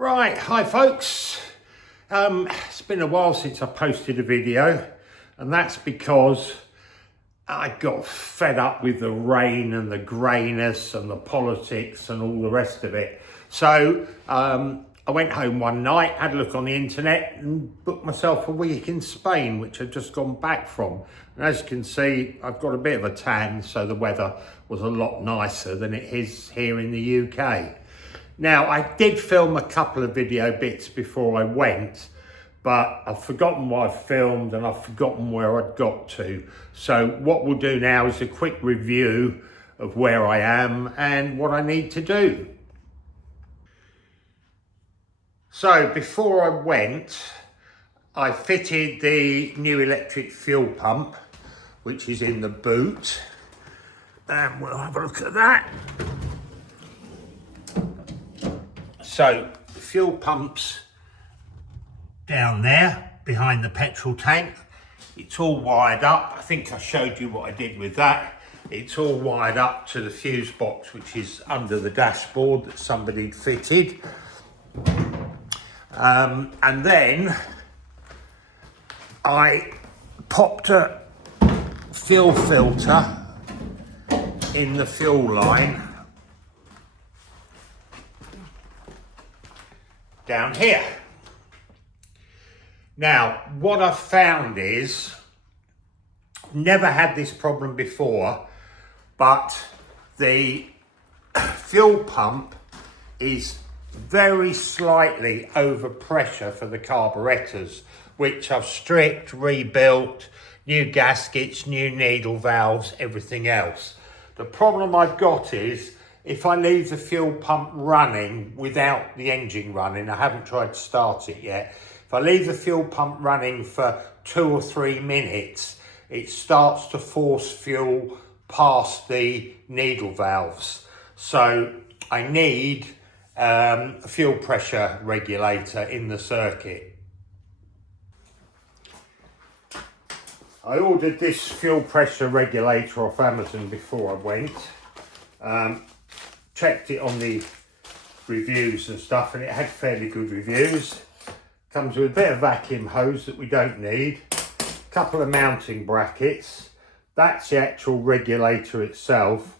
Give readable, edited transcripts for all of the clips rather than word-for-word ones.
Right, hi folks. It's been a while since I posted a video, and that's because I got fed up with the rain and the greyness and the politics and all the rest of it. So I went home one night, had a look on the internet and booked myself a week in Spain, which I've just gone back from. And as you can see, I've got a bit of a tan, so the weather was a lot nicer than it is here in the UK. Now, I did film a couple of video bits before I went, but I've forgotten what I filmed and I've forgotten where I'd got to. So what we'll do now is a quick review of where I am and what I need to do. So before I went, I fitted the new electric fuel pump, which is in the boot, and we'll have a look at that. So the fuel pump's down there behind the petrol tank. It's all wired up. I think I showed you what I did with that. It's all wired up to the fuse box, which is under the dashboard that somebody fitted. And then I popped a fuel filter in the fuel line down here. Now, what I've found is, never had this problem before, but the fuel pump is very slightly over pressure for the carburetors, which I've stripped, rebuilt, new gaskets, new needle valves, everything else. The problem I've got is, if I leave the fuel pump running without the engine running, I haven't tried to start it yet, if I leave the fuel pump running for 2 or 3 minutes, it starts to force fuel past the needle valves. So I need a fuel pressure regulator in the circuit. I ordered this fuel pressure regulator off Amazon before I went. Checked it on the reviews and stuff, and it had fairly good reviews. Comes with a bit of vacuum hose that we don't need, a couple of mounting brackets, that's the actual regulator itself,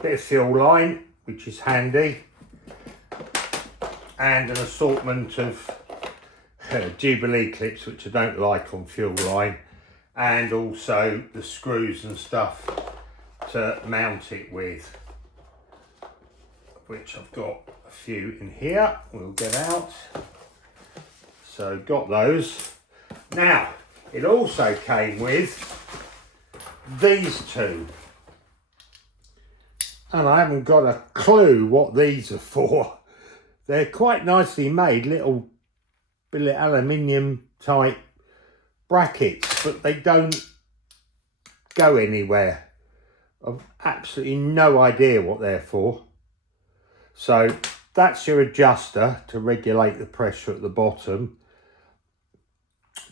bit of fuel line, which is handy, and an assortment of Jubilee clips, which I don't like on fuel line, and also the screws and stuff to mount it with, which I've got a few in here. We'll get out. So got those. Now, it also came with these two, and I haven't got a clue what these are for. They're quite nicely made, little billet aluminium type brackets, but they don't go anywhere. I've absolutely no idea what they're for. So that's your adjuster to regulate the pressure at the bottom.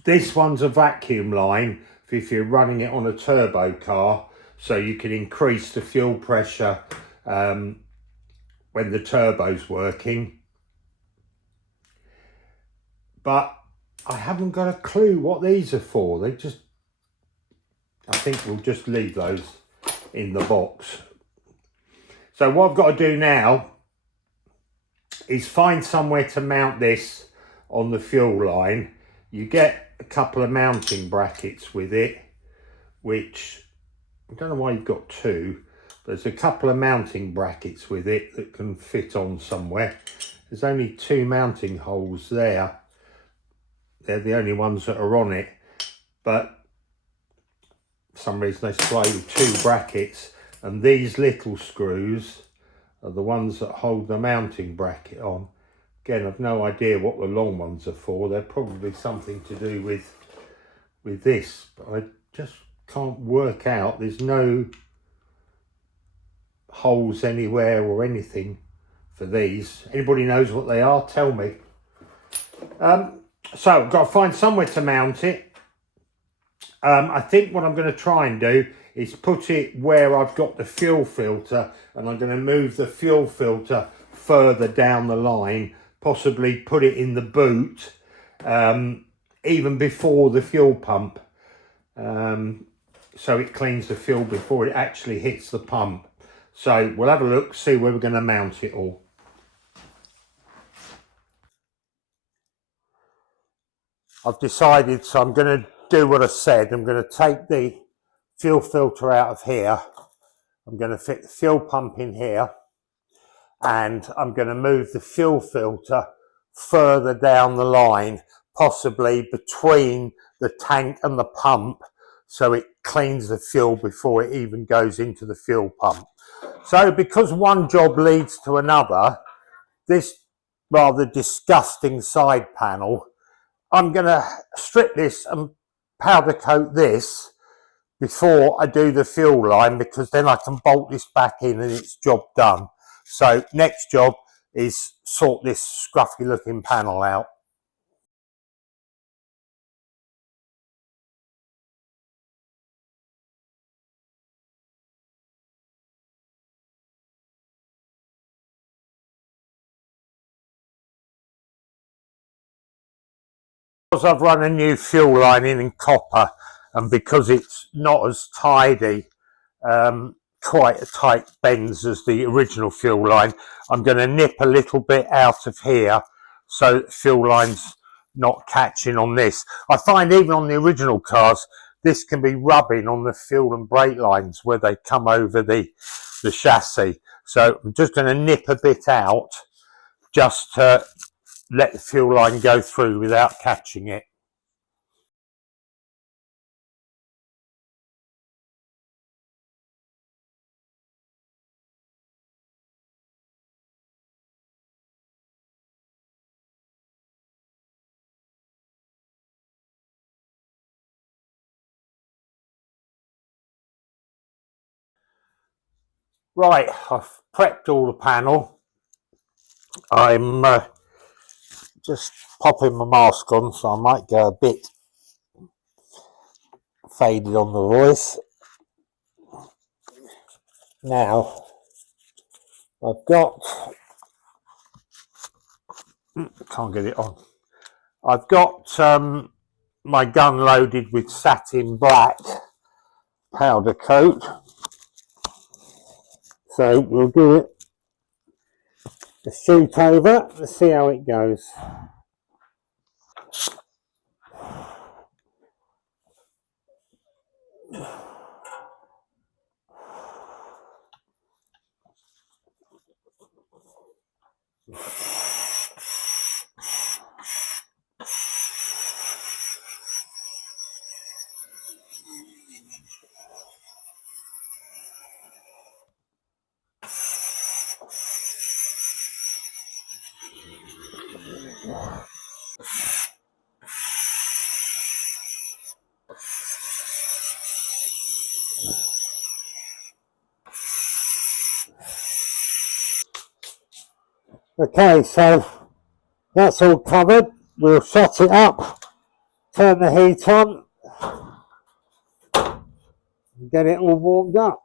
This one's a vacuum line if you're running it on a turbo car, so you can increase the fuel pressure when the turbo's working. But I haven't got a clue what these are for. I think we'll just leave those in the box. So what I've got to do now is find somewhere to mount this on the fuel line. You get a couple of mounting brackets with it, which I don't know why you've got two. There's a couple of mounting brackets with it that can fit on somewhere. There's only 2 mounting holes there. They're the only ones that are on it, but for some reason they supply with 2 brackets, and these little screws are the ones that hold the mounting bracket on. Again, I've no idea what the long ones are for. They're probably something to do with this, but I just can't work out. There's no holes anywhere or anything for these. Anybody knows what they are, tell me. So I've got to find somewhere to mount it. I think what I'm going to try and do is put it where I've got the fuel filter, and I'm going to move the fuel filter further down the line, possibly put it in the boot even before the fuel pump, so it cleans the fuel before it actually hits the pump. So we'll have a look, see where we're going to mount it all. I've decided, so I'm going to do what I said. I'm going to take the fuel filter out of here. I'm going to fit the fuel pump in here, and I'm going to move the fuel filter further down the line, possibly between the tank and the pump, so it cleans the fuel before it even goes into the fuel pump. So because one job leads to another, this rather disgusting side panel, I'm going to strip this and powder coat this before I do the fuel line, because then I can bolt this back in and it's job done. So next job is sort this scruffy looking panel out. Because I've run a new fuel line in copper, and because it's not as tidy, quite a tight bends as the original fuel line, I'm going to nip a little bit out of here so the fuel line's not catching on this. I find even on the original cars, this can be rubbing on the fuel and brake lines where they come over the chassis. So I'm just going to nip a bit out just to let the fuel line go through without catching it. Right, I've prepped all the panel. I'm just popping my mask on, so I might go a bit faded on the voice. Now, I've got, can't get it on. I've got my gun loaded with satin black powder coat. So we'll do it a shoot over to see how it goes. Okay, so that's all covered. We'll shut it up, turn the heat on, and get it all warmed up.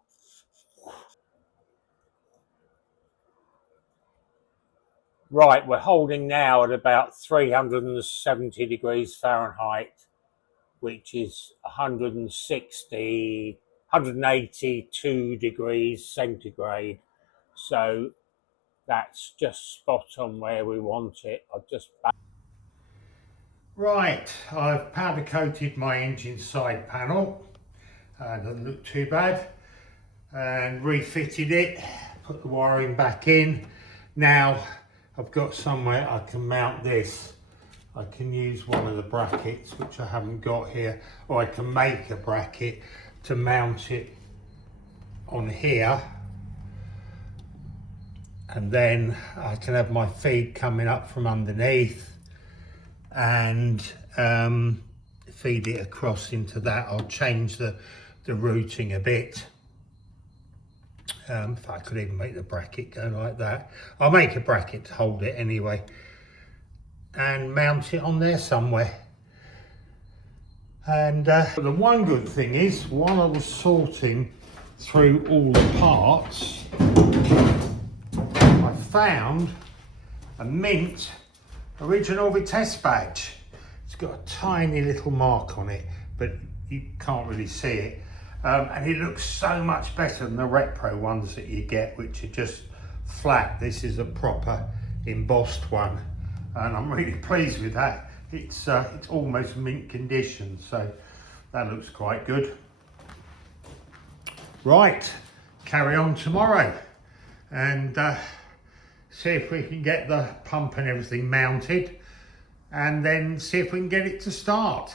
Right, we're holding now at about 370 degrees Fahrenheit, which is 182 degrees centigrade. So that's just spot on where we want it. I'll just... Right, I've powder coated my engine side panel. Doesn't look too bad. And refitted it, put the wiring back in. Now I've got somewhere I can mount this. I can use one of the brackets, which I haven't got here, or I can make a bracket to mount it on here. And then I can have my feed coming up from underneath and feed it across into that. I'll change the routing a bit. If I could even make the bracket go like that. I'll make a bracket to hold it anyway and mount it on there somewhere. And the one good thing is, while I was sorting through all the parts, I found a mint original Vitesse badge. It's got a tiny little mark on it, but you can't really see it. And it looks so much better than the Repro ones that you get, which are just flat. This is a proper embossed one, and I'm really pleased with that. It's almost mint condition, so that looks quite good. Right, carry on tomorrow and see if we can get the pump and everything mounted, and then see if we can get it to start.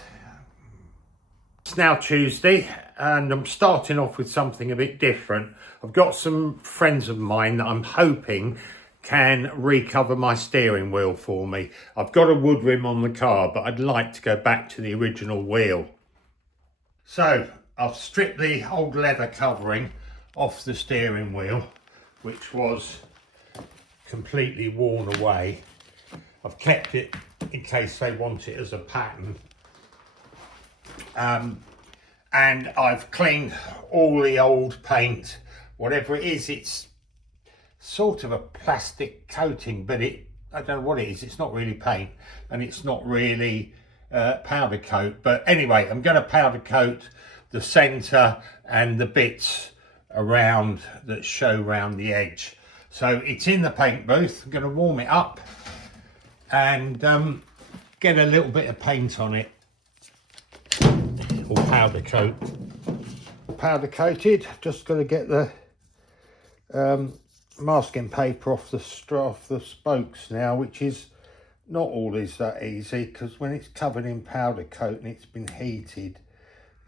It's now Tuesday and I'm starting off with something a bit different. I've got some friends of mine that I'm hoping can recover my steering wheel for me. I've got a wood rim on the car, but I'd like to go back to the original wheel. So I've stripped the old leather covering off the steering wheel, which was completely worn away. I've kept it in case they want it as a pattern. And I've cleaned all the old paint, whatever it is. It's sort of a plastic coating, but I don't know what it is. It's not really paint, and it's not really powder coat. But anyway, I'm going to powder coat the centre and the bits around that show around the edge. So it's in the paint booth. I'm going to warm it up and get a little bit of paint on it, or powder coat. Powder coated. Just got to get the masking paper off the spokes now, which is not always that easy, because when it's covered in powder coat and it's been heated,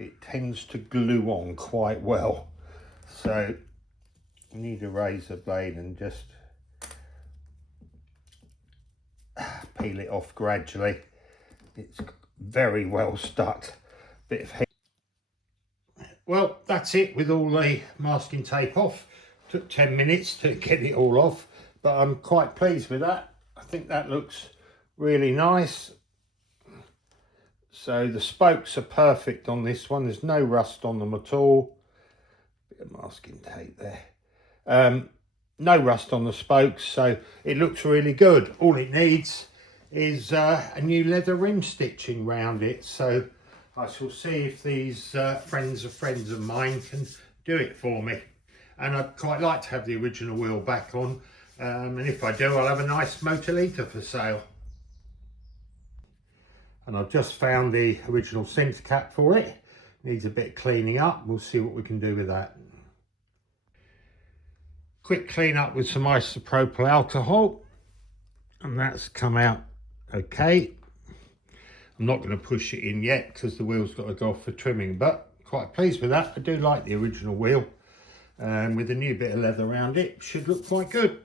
it tends to glue on quite well. So you need a razor blade and just peel it off gradually. It's very well stuck. Bit of heat. Well, that's it with all the masking tape off. Took 10 minutes to get it all off, but I'm quite pleased with that. I think that looks really nice. So the spokes are perfect on this one. There's no rust on them at all. Bit of masking tape there. No rust on the spokes, so it looks really good. All it needs is a new leather rim stitching round it. So I shall see if these friends of mine can do it for me. And I'd quite like to have the original wheel back on. And if I do, I'll have a nice motor for sale. And I've just found the original centre cap for it. Needs a bit of cleaning up. We'll see what we can do with that. Quick clean up with some isopropyl alcohol. And that's come out okay. I'm not going to push it in yet because the wheel's got to go off for trimming, but quite pleased with that. I do like the original wheel. And with a new bit of leather around it, should look quite good.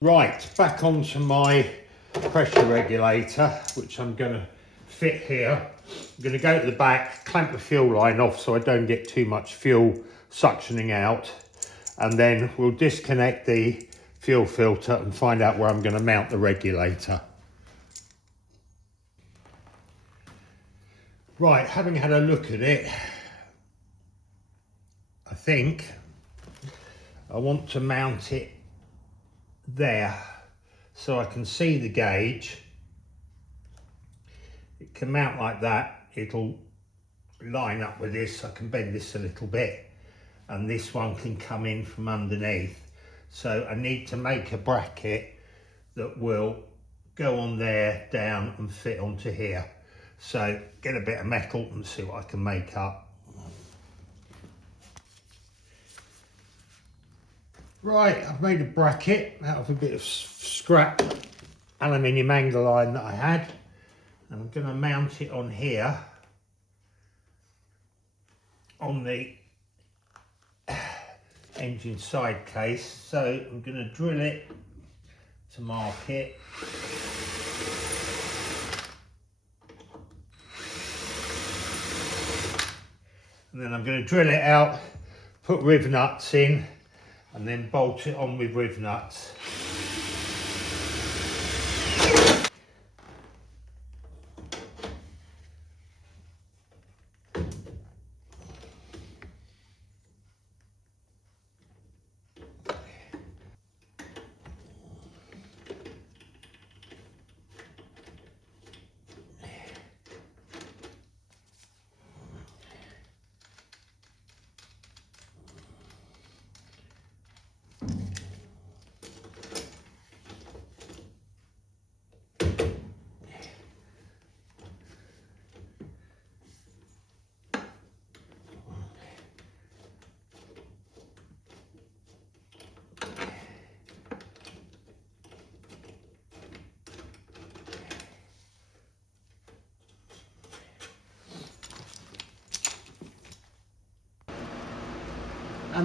Right, back onto my pressure regulator, which I'm going to fit here. I'm going to go to the back, clamp the fuel line off so I don't get too much fuel suctioning out, and then we'll disconnect the fuel filter and find out where I'm going to mount the regulator. Right, having had a look at it, I think I want to mount it there so I can see the gauge. It can mount like that. It'll line up with this. I can bend this a little bit, and this one can come in from underneath. So I need to make a bracket that will go on there, down, and fit onto here. So get a bit of metal and see what I can make up. Right, I've made a bracket out of a bit of scrap aluminium angle line that I had, and I'm going to mount it on here on the engine side case. So I'm going to drill it to mark it. And then I'm going to drill it out, put riv nuts in, and then bolt it on with riv nuts.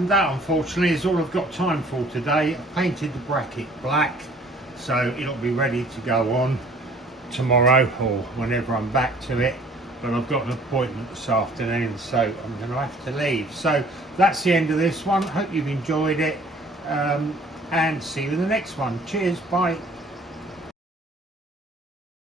that unfortunately is all I've got time for today. I've painted the bracket black, so it'll be ready to go on tomorrow or whenever I'm back to it. But I've got an appointment this afternoon, so I'm going to have to leave. So that's the end of this one. Hope you've enjoyed it, and see you in the next one. Cheers, bye.